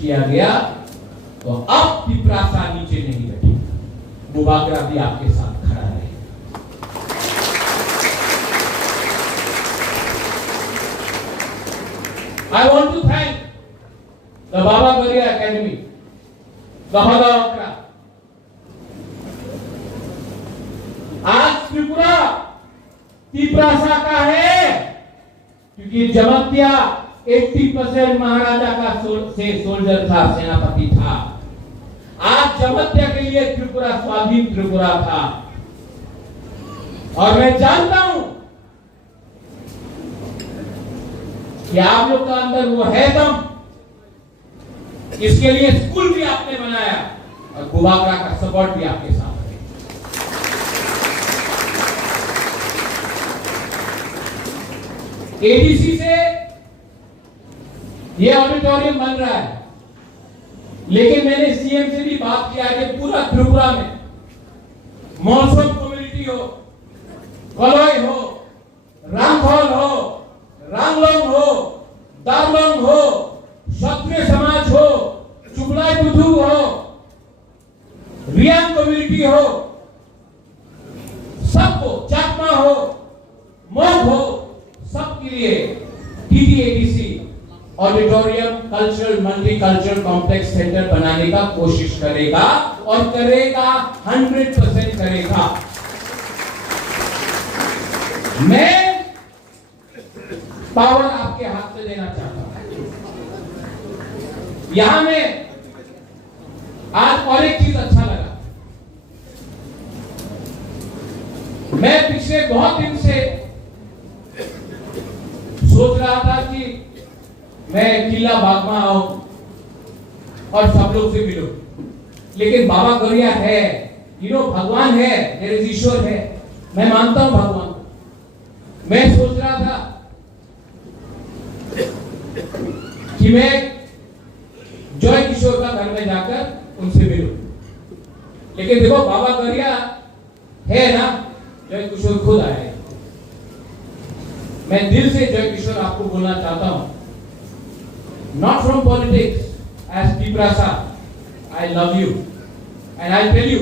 किया गया तो अब पिपरासा नीचे नहीं बैठेगा, बुबागरा भी आपके साथ खड़ा रहेगा। I want to thank the Baba Garia Academy, the Hadaokra. आज त्रिपुरा पिपरासा का है क्योंकि जमत्या 80% महाराजा का सोल्जर था, सेनापति था। आज जमत्या के लिए त्रिपुरा स्वाधीन त्रिपुरा था। और मैं जानता हूं कि आप लोग का अंदर वो है दम, इसके लिए स्कूल भी आपने बनाया और बुबागरा का सपोर्ट भी आपके साथ है। एडीसी से ये ऑडिटोरियम बन रहा है, लेकिन मैंने सीएम से भी बात किया कि पूरा त्रिपुरा में मौसम कम्युनिटी हो, कलोई हो, रामखोल हो, रांगलोंग हो, दारलोंग हो, क्षत्रिय समाज हो, चुगलाई बुधू हो, रियांग कम्युनिटी हो, सबको, चाकमा हो, मोग हो, सबके लिए TDADC auditorium cultural multicultural complex centre बनाने का कोशिश करेगा और करेगा, 100% करेगा। मैं पावर आपके हाथ से देना चाहता हूं। यहां में आज और एक चीज अच्छा लगा, मैं पिछले बहुत दिन से सोच रहा था कि मैं किला बागमा आऊं और सब लोग से मिलूं, लेकिन बाबा गौरिया है, भगवान है, मेरे ईश्वर है, मैं मानता हूं भगवान को। मैं सोच रहा था कि मैं जॉय किशोर का घर में जाकर उनसे मिलूं, लेकिन देखो बाबा गौरिया है ना, जॉय किशोर खुद आए। मैं दिल से जॉय किशोर आपको बोलना चाहता हूं, नॉट फ्रॉम पॉलिटिक्स, एज पिपरासा I love you and I tell you,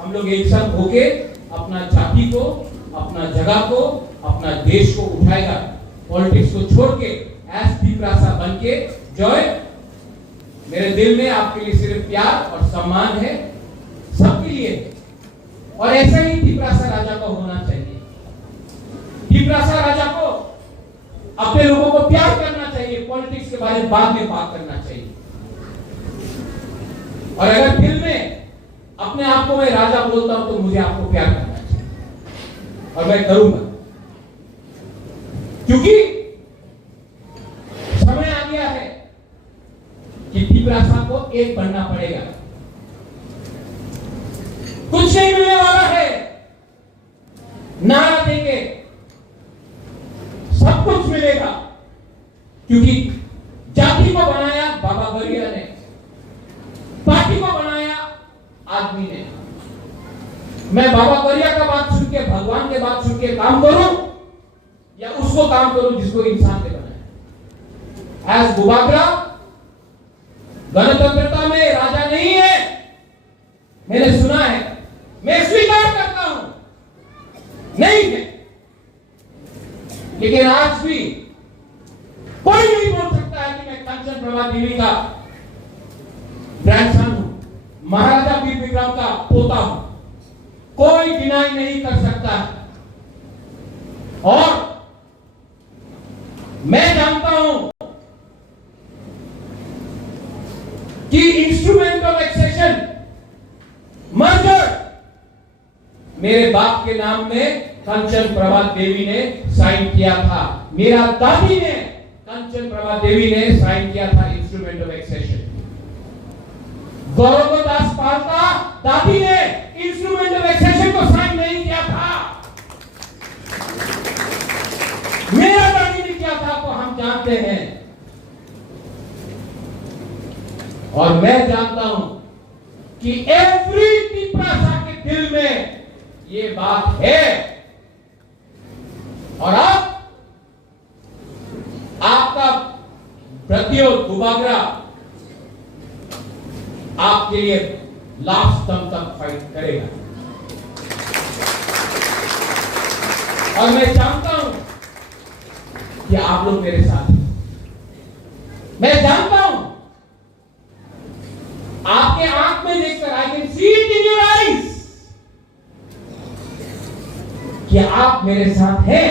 हम लोग एक साथ होके अपना जाति को, अपना जगह को, अपना देश को उठाएगा, पॉलिटिक्स को छोड़ के एज पिपरासा बन के। जॉय, मेरे दिल में आपके लिए सिर्फ प्यार और सम्मान है, सबके लिए, और ऐसा ही पिपरासा राजा को होना चाहिए। पिपरासा राजा को अपने लोगों को प्यार करना चाहिए, पॉलिटिक्स के बारे में बाद में बात करना चाहिए। और अगर दिल में अपने आप को मैं राजा बोलता हूं तो मुझे आपको प्यार करना चाहिए, और मैं करूंगा, क्योंकि समय आ गया है कि पिपरासा को एक बनना पड़ेगा। कुछ नहीं मिलने वाला है, नारा देंगे सब कुछ मिलेगा, क्योंकि जाति को बनाया बाबा गौरिया ने, पार्टी को बनाया आदमी ने। मैं बाबा गौरिया का बात सुन के, भगवान के बात सुन के काम करूं या उसको काम करूं जिसको इंसान ने बनाया। एज बुबागरा गणतंत्रता में राजा नहीं है, मैंने सुना है, मैं स्वीकार करता हूं, नहीं है, लेकिन आज भी कोई नहीं बोल सकता है कि मैं कंचन प्रभा देवी का ग्रैंडसन हूं, महाराजा वीर विक्रम का पोता हूं, कोई डिनाई नहीं कर सकता। और मैं जानता हूं कि इंस्ट्रूमेंट ऑफ एक्सेशन मर्जर मेरे बाप के नाम में कंचन प्रभा देवी ने साइन किया था, मेरा दादी ने, कंचन प्रभा देवी ने साइन किया था इंस्ट्रूमेंट ऑफ एक्सेशन। गौरवदास पालता दादी ने इंस्ट्रूमेंट ऑफ एक्सेशन को साइन नहीं किया था, मेरा दादी ने किया था, तो हम जानते हैं। और मैं जानता हूं कि एवरी पिपरासा के दिल में ये बात है, और अब आपका प्रतियोग बुबागरा आपके लिए लास्ट दम तक फाइट करेगा। और मैं जानता हूं कि आप लोग मेरे साथ हैं। मैं जानता हूं, आपके आंख में देखकर, I can see it in your eyes, कि आप मेरे साथ हैं।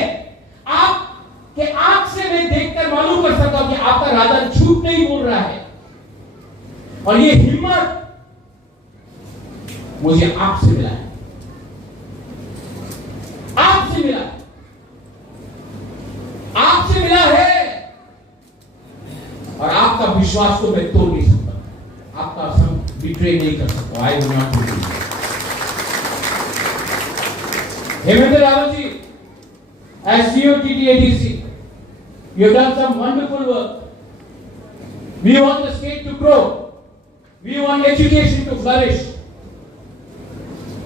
आपके आंख से मैं देखकर मालूम कर सकता हूं कि आपका राजा झूठ नहीं बोल रहा है। और ये हिम्मत मुझे आपसे मिला है, आपसे मिला, आपसे मिला है। और आपका विश्वास को मैं तोड़ नहीं सकता, आपका बिट्रे नहीं कर सकता। I will not do. Hemendra Rawat ji, as CEO TTADC, you have done some wonderful work. We want the state to grow. We want education to flourish.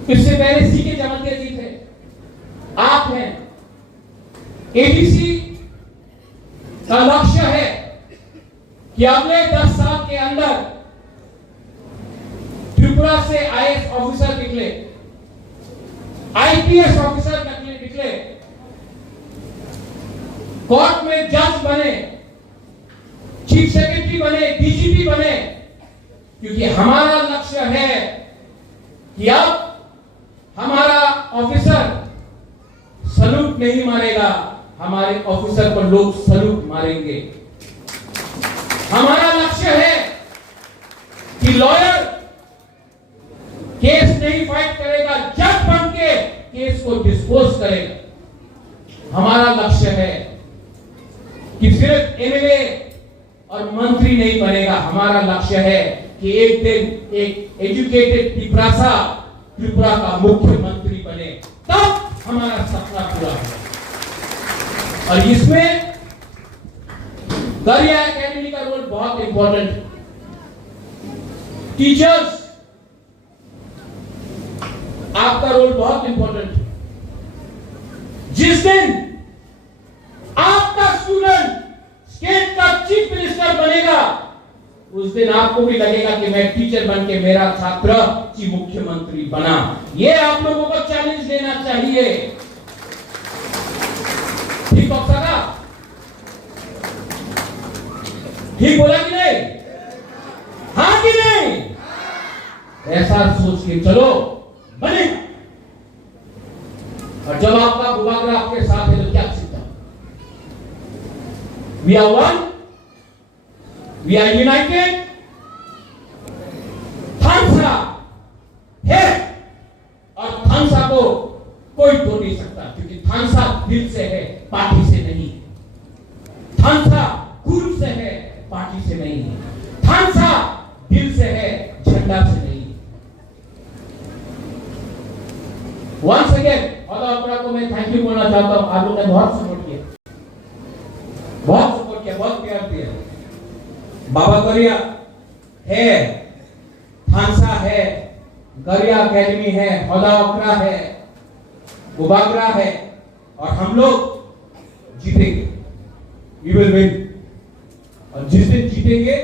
इससे पहले सीके जमालके जी थे, आप हैं। ADC का लक्ष्य है कि अगले 10 साल के अंदर त्रिपुरा से IAS ऑफिसर निकले, IPS ऑफिसर निकले, कोर्ट में जज बने, चीफ सेक्रेटरी बने, DGP बने। क्योंकि हमारा लक्ष्य है कि अब हमारा ऑफिसर सलूट नहीं मारेगा, हमारे ऑफिसर को लोग सलूट मारेंगे। हमारा लक्ष्य है कि लॉयर केस नहीं फाइट करेगा, जज बन के केस को डिस्पोज करेगा। हमारा लक्ष्य है कि सिर्फ MLA और मंत्री नहीं बनेगा। हमारा लक्ष्य है कि एक दिन एक एजुकेटेड त्रिपुरा का मुख्यमंत्री बने, तब हमारा सपना पूरा हो। और इसमें गरिया एकेडमी का रोल बहुत इंपॉर्टेंट है। टीचर्स, आपका रोल बहुत इंपॉर्टेंट है। जिस दिन आपका स्टूडेंट स्टेट का चीफ मिनिस्टर बनेगा, उस दिन आपको भी लगेगा कि मैं टीचर बन के मेरा छात्र चीफ मुख्यमंत्री बना। ये आप लोगों को चैलेंज लेना चाहिए। ठीक बक्सा, ठीक बोला कि नहीं? हाँ कि नहीं? ऐसा सोच के चलो, बने। और जब आपका बुबागरा आपके साथ है तो क्या सीखता? We are one, we are united. थांसा है और थांसा को कोई तोड़ नहीं सकता, क्योंकि थांसा दिल से है, पार्टी से नहीं। थांसा खून से है, पार्टी से नहीं। थांसा दिल से है, झंडा से नहीं। वंस अगेन और को मैं थैंक यू बोलना चाहता हूं। आप लोगों ने बहुत सपोर्ट किया, बहुत सपोर्ट किया, बहुत प्यार दिया। बाबा गरिया है, थांसा है, गरिया एकेडमी है, हौदा है, बुबागरा है, और हम लोग जीतेंगे। We will win. और जिस दिन जीतेंगे,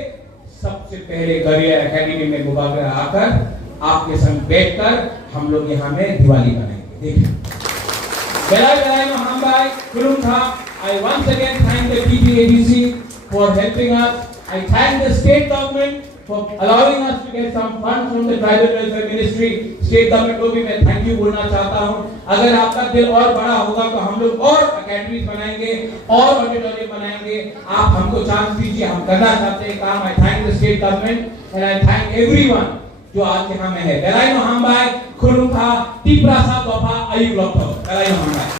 सबसे पहले गरिया एकेडमी में बुबागरा आकर आपके संग बैठकर हम लोग यहाँ में दिवाली बनाएंगे। देखिए, I once again thank the TTADC for helping us. I thank the state government for allowing us to get some funds from the tribal welfare ministry. State government को भी मैं thank you बोलना चाहता हूँ। अगर आपका दिल और बड़ा होगा तो हम लोग और अकेडमीज बनाएंगे, और ऑडिटोरियम बनाएंगे। आप हमको चांस दीजिए, हम करना चाहते हैं काम। I thank the state government and I thank everyone जो आज यहाँ में है। बेलाई नो हम भाई खुरुखा टिप्रासा बफा आयु लॉक्टो बेलाई नो हम भाई।